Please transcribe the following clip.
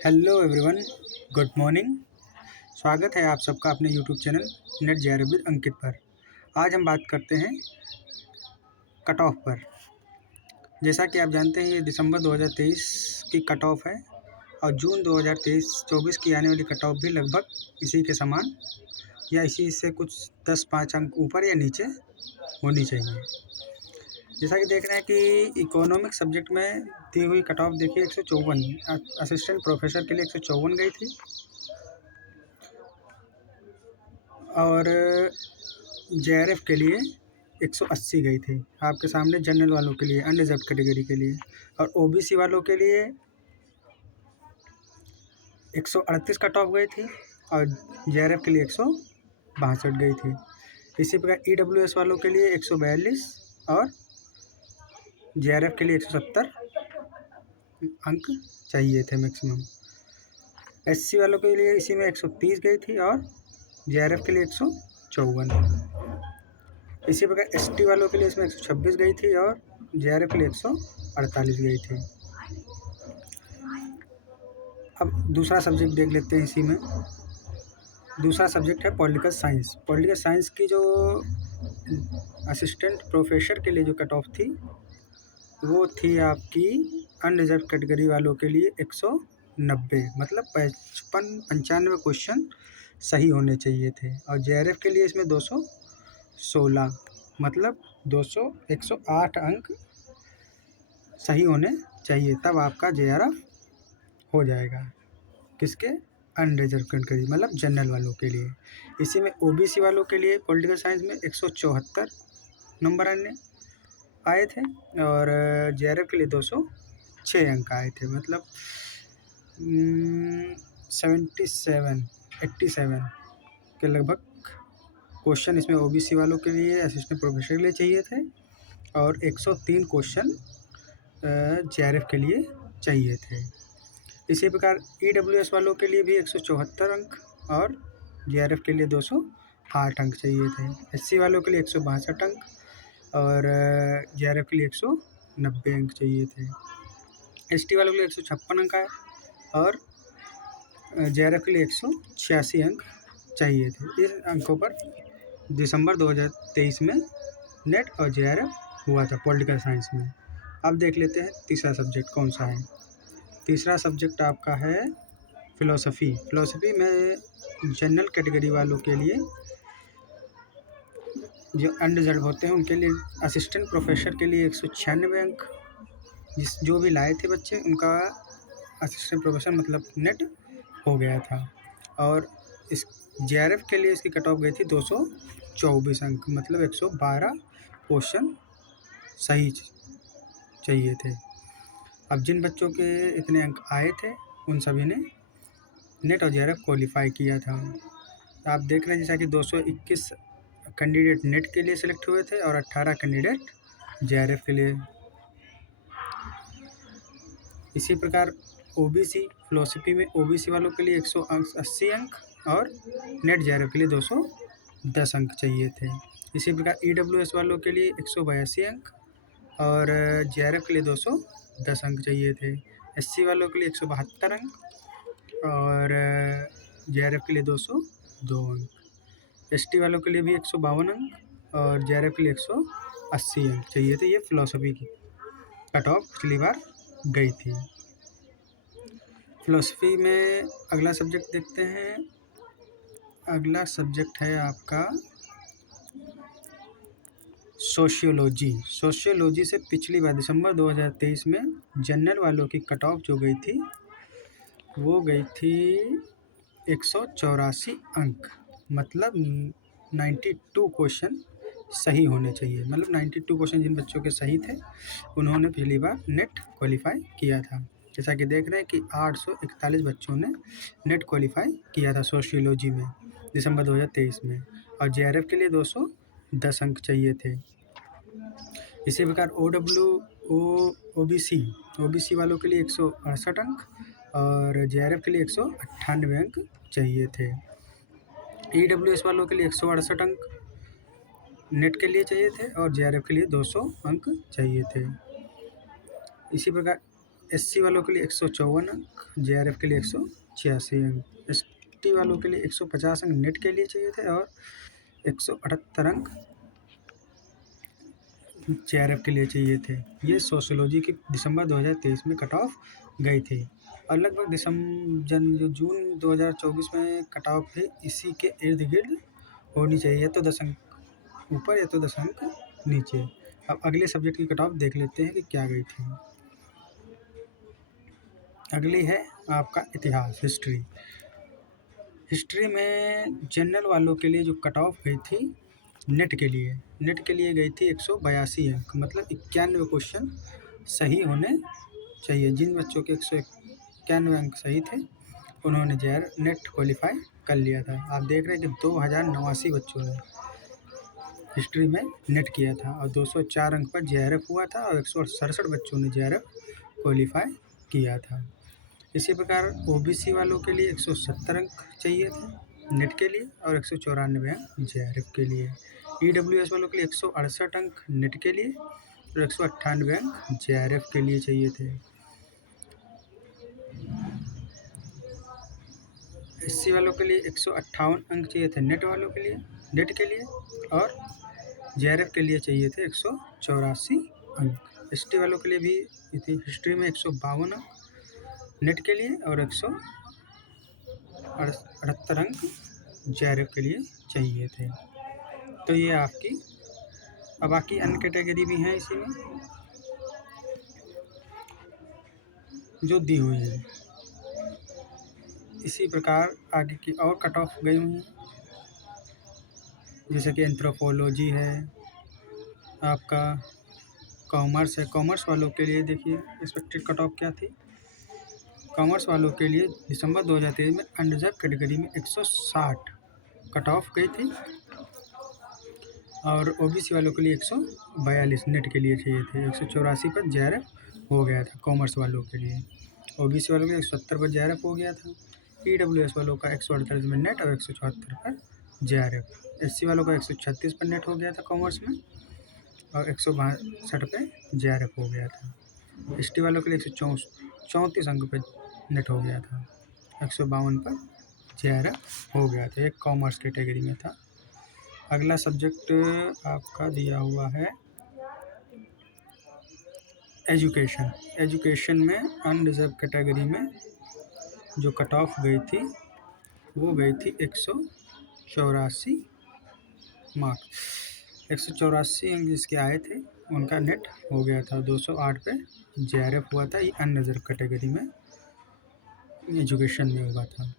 Hello everyone, good morning. स्वागत है आप सबका अपने YouTube channel NET JRF with Ankit पर। आज हम बात करते हैं कट ऑफ पर। जैसा कि आप जानते हैं ये दिसंबर 2023 की कट ऑफ है और जून 2023-24 की आने वाली कट ऑफ भी लगभग इसी के समान या इसी से कुछ 10-5 अंक ऊपर या नीचे होनी चाहिए। जैसा कि देख रहे हैं कि इकोनॉमिक सब्जेक्ट में दी हुई कट ऑफ देखिए 154, असिस्टेंट प्रोफेसर के लिए 154 गई थी और जेआरएफ के लिए 180 गई थी। आपके सामने जनरल वालों के लिए, अनरिजर्व कैटेगरी के लिए, और ओबीसी वालों के लिए 138 कट ऑफ गई थी और जेआरएफ के लिए 162 गई थी। इसी प्रकार ईडब्ल्यूएस वालों के लिए 142 और जेआरएफ के लिए 170 अंक चाहिए थे मैक्सिमम। एससी वालों के लिए इसी में 130 गई थी और जेआरएफ के लिए 154। इसी प्रकार एसटी वालों के लिए इसमें 126 गई थी और जेआरएफ के लिए 148 गई थी। अब दूसरा सब्जेक्ट देख लेते हैं इसी में। दूसरा सब्जेक्ट है पॉलिटिकल साइंस। पॉलिटिकल साइंस की जो असिस्टेंट प्रोफेसर के लिए जो कट ऑफ थी वो थी आपकी अनरिजर्व कैटेगरी वालों के लिए 190, मतलब 55-95 क्वेश्चन सही होने चाहिए थे। और जेआरएफ के लिए इसमें 216, मतलब 108 अंक सही होने चाहिए, तब आपका जेआरएफ हो जाएगा। किसके? अनरिजर्व कैटेगरी मतलब जनरल वालों के लिए। इसी में ओबीसी वालों के लिए पॉलिटिकल साइंस में 174 नंबर आए थे और जेआरएफ के लिए 206 अंक आए थे, मतलब 87 के लगभग क्वेश्चन इसमें ओबीसी वालों के लिए, असिस्टेंट प्रोफेसर के लिए चाहिए थे और 103 क्वेश्चन जेआरएफ के लिए चाहिए थे। इसी प्रकार ईडब्ल्यूएस वालों के लिए भी 174 अंक और जेआरएफ के लिए 208 अंक चाहिए थे। एससी वालों के लिए 162 अंक और जेआरएफ के लिए 190 अंक चाहिए थे। एसटी वालों के लिए 156 अंक आए और जेआरएफ के लिए 186 अंक चाहिए थे। इस अंकों पर दिसंबर 2023 में नेट और जेआरएफ हुआ था पॉलिटिकल साइंस में। अब देख लेते हैं तीसरा सब्जेक्ट कौन सा है। तीसरा सब्जेक्ट आपका है फ़िलोसफ़ी। फ़िलोसफ़ी में जनरल कैटेगरी वालों के लिए, जो अनरिजर्व होते हैं उनके लिए, असिस्टेंट प्रोफेसर के लिए 196 अंक जो भी लाए थे बच्चे उनका असिस्टेंट प्रोफेसर मतलब नेट हो गया था। और इस जेआरएफ के लिए इसकी कट ऑफ गई थी 224 अंक, मतलब 112 क्वेश्चन सही चाहिए थे। अब जिन बच्चों के इतने अंक आए थे उन सभी ने नेट और जेआरएफ क्वालिफाई किया था। आप देख रहे हैं जैसा कि 221 कैंडिडेट नेट के लिए सिलेक्ट हुए थे और 18 कैंडिडेट जेआरएफ के लिए। इसी प्रकार ओबीसी फ़िलोसफ़ी में ओबीसी वालों के लिए 180 अंक और नेट जेआरएफ के लिए 210 अंक चाहिए थे। इसी प्रकार ईडब्ल्यूएस वालों के लिए 182 अंक और जेआरएफ के लिए 210 अंक चाहिए थे। एससी वालों के लिए 172 अंक और जेआरएफ के लिए 202 अंक। एसटी वालों के लिए भी 152 अंक और जेआरएफ के लिए 180 अंक चाहिए थे। ये फ़िलोसफ़ी की कट ऑफ पिछली बार गई थी। फ़िलोसफ़ी में अगला सब्जेक्ट देखते हैं। अगला सब्जेक्ट है आपका सोशियोलॉजी। सोशियोलॉजी से पिछली बार दिसंबर 2023 में जनरल वालों की कट ऑफ जो गई थी वो गई थी 184 अंक, मतलब 92 क्वेश्चन सही होने चाहिए। मतलब 92 क्वेश्चन जिन बच्चों के सही थे उन्होंने पिछली बार नेट क्वालिफाई किया था। जैसा कि देख रहे हैं कि 841 बच्चों ने नेट क्वालिफाई किया था सोशियोलॉजी में दिसंबर 2023 में और जेआरएफ के लिए 210 अंक चाहिए थे। इसी प्रकार ओबीसी वालों के लिए 168 अंक और जेआरएफ के लिए 198 अंक चाहिए थे। ईडब्ल्यूएस वालों के लिए 168 अंक नेट के लिए चाहिए थे और जेआरएफ के लिए 200 अंक चाहिए थे। इसी प्रकार SC वालों के लिए 154 अंक, JRF के लिए 186 अंक, ST वालों के लिए 150 अंक नेट के लिए चाहिए थे और 178 अंक JRF के लिए चाहिए थे। ये सोशियोलॉजी की दिसंबर 2023 में कट ऑफ गई थी और लगभग जून 2024 में कट ऑफ भी इसी के इर्द गिर्द होनी चाहिए, या तो 10 अंक ऊपर या तो 10 अंक नीचे। अब अगले सब्जेक्ट की कट ऑफ देख लेते हैं कि क्या गई थी। अगली है आपका इतिहास, हिस्ट्री। हिस्ट्री में जनरल वालों के लिए जो कट ऑफ गई थी नेट के लिए गई थी 182 अंक, मतलब 91 क्वेश्चन सही होने चाहिए। जिन बच्चों के 191 अंक सही थे उन्होंने JRF नेट क्वालिफाई कर लिया था। आप देख रहे हैं कि 2089 बच्चों ने हिस्ट्री में नेट किया था और 204 अंक पर JRF हुआ था और 167 बच्चों ने JRF क्वालिफाई किया था। इसी प्रकार OBC वालों के लिए 170 अंक चाहिए थे नेट के लिए और 194 अंक JRF के लिए। EWS वालों के लिए 168 अंक नेट के लिए और 198 अंक JRF के लिए चाहिए थे। SC वालों के लिए 158 अंक चाहिए थे नेट के लिए और JRF के लिए चाहिए थे 184 अंक। ST वालों के लिए भी थी हिस्ट्री में 152 अंक नेट के लिए और 178 अंक JRF के लिए चाहिए थे। तो ये आपकी, अब बाकी अन्य कैटेगरी भी हैं इसी में जो दी हुई है। इसी प्रकार आगे की और कट ऑफ गई हुई हैं, जैसे कि एंथ्रोपोलॉजी है, आपका कॉमर्स है। कॉमर्स वालों के लिए देखिए एक्सपेक्टेड कट ऑफ क्या थी। कॉमर्स वालों के लिए दिसंबर 2023 में अनरिजर्व कैटेगरी में 160 कट ऑफ गई थी और OBC वालों के लिए 142 नेट के लिए चाहिए थे। 184 पर JRF हो गया था कॉमर्स वालों के लिए। OBC वालों के 170 पर JRF हो गया था। EWS वालों का 148 में नेट और 174 पर JRF। SC वालों का 136 पर नेट हो गया था कॉमर्स में और 162 पे JRF हो गया था। ST वालों के लिए 134 अंक पे नेट हो गया था, 152 पर JRF हो गया था। एक कॉमर्स कैटेगरी में था। अगला सब्जेक्ट आपका दिया हुआ है एजुकेशन। एजुकेशन में अनरिजर्व कैटेगरी में जो कट ऑफ गई थी वो गई थी 184 मार्क्स। 184 अंक जिसके आए थे उनका नेट हो गया था, 208 पे JRF हुआ था। ये अनरिजर्व कैटेगरी में एजुकेशन में हुआ था।